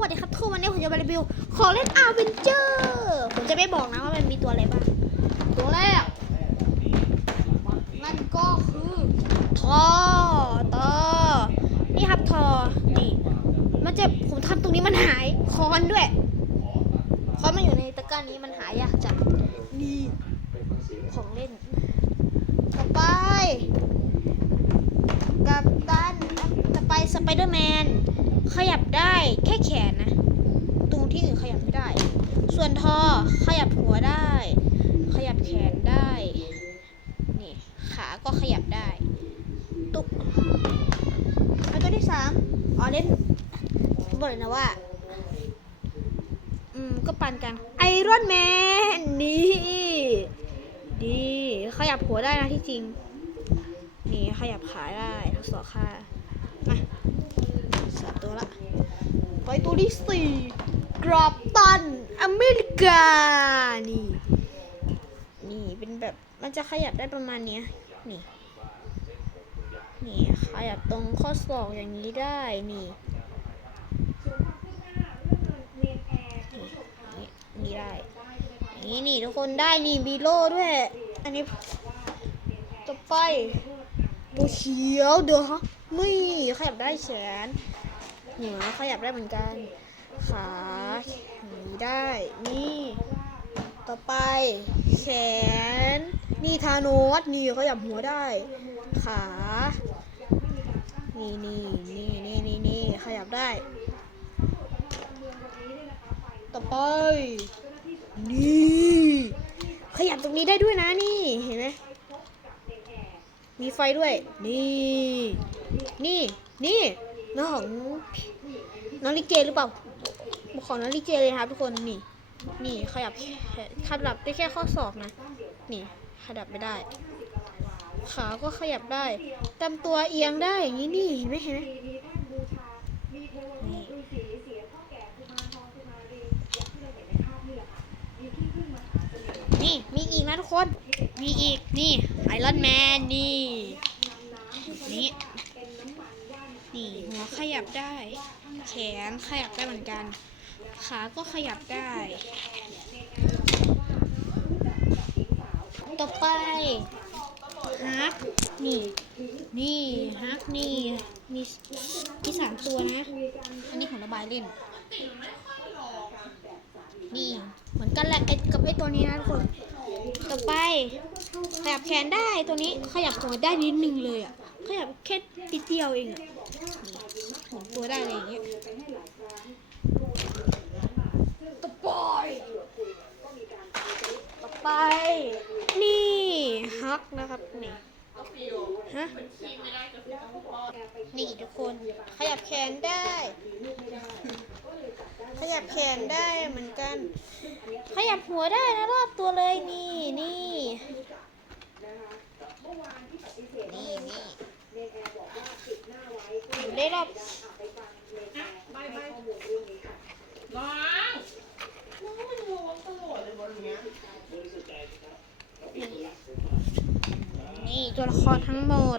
วัสดีครับทุกวันนี้ผมจะมารีวิวของเล่นอาร์เวนเจอร์ผมจะไม่บอกนะว่ามันมีตัวอะไรบ้าง ตัวแรก นั่นก็คือทอตอนี่ครับทอ นี่ มันจะผมทำตรงนี้มันหาย คอนด้วย คอนมันอยู่ในตะกร้านี้มันหายากจัดนี่ของเล่น ต่อไป กับตันต่อไปสไปเดอร์แมน ขยับได้แค่แขนนะ ตรงที่อื่นขยับไม่ได้ ส่วนทอขยับหัวได้ ขยับแขนได้ นี่ขาก็ขยับได้ ตุ๊กแล้วตัวที่สามอ๋อเล่นบอกเลยนะว่า อืม ก็ปันกัน ไอรอนแมน นี่ ดีขยับหัวได้นะที่จริง นี่ขยับขาได้ทั้งสองข้าง ตัวละ ไปตัวที่สี่กรอบตันอเมริกา นี่ นี่เป็นแบบมันจะขยับได้ประมาณเนี้ย นี่ นี่ขยับตรงข้อศอกอย่างนี้ได้นี่นี่นี่นี่ได้ นี่นี่ทุกคนได้นี่บีโลด้วย อันนี้ต่อไปตัวเขียวเดี๋ยวฮะไม่ขยับได้แขน หัวขยับได้เหมือนกัน ขาหนีได้ นี่ ต่อไป แขน นี่ทานอสนี่ขยับหัวได้ ขา นี่นี่นี่นี่นี่นี่ขยับได้ ต่อไป นี่ ขยับตรงนี้ได้ด้วยนะนี่ เห็นไหมมีไฟด้วย นี่ นี่ นี่ น้องของน้องลิเกหรือเปล่าของน้องลิเกเลยครับทุกคนนี่นี่ขยับขยับได้แค่ข้อศอกนะ นี่ขยับไม่ได้ ขาก็ขยับได้ตามตัวเอียงได้อย่างนี้นี่เห็นไหมเห็นไหมนี่มีอีกนะทุกคน มีอีก นี่ไอรอนแมนนี่ นี่ หัว ขยับได้ แขนขยับได้เหมือนกัน ขาก็ขยับได้ ต่อไปฮักนี่ นี่ฮักนี่ มีมีสามตัวนะ อันนี้ของระบายเล่น นี่เหมือนกันแหละไอ้กับไอ้ตัวนี้นะทุกคน ต่อไปขยับแขนได้ตัวนี้ขยับหัวได้นิดนึงเลยอะ ขยับแค่ติดเดียวเองอะนี่หมตัวได้อะไรอย่างเงี้ยต่อไปต่อไป นี่ฮักนะครับนี่ฮะนี่ทุกคน ขยับแขนได้ ขยับแขนได้เหมือนกัน ขยับหัวได้นะรอบตัวเลยนี่นี่นี่นี่ ได้รอบน้องน้องมันงงตลอดเลยบนเนี้ยนี่ตัวละครทั้งหมด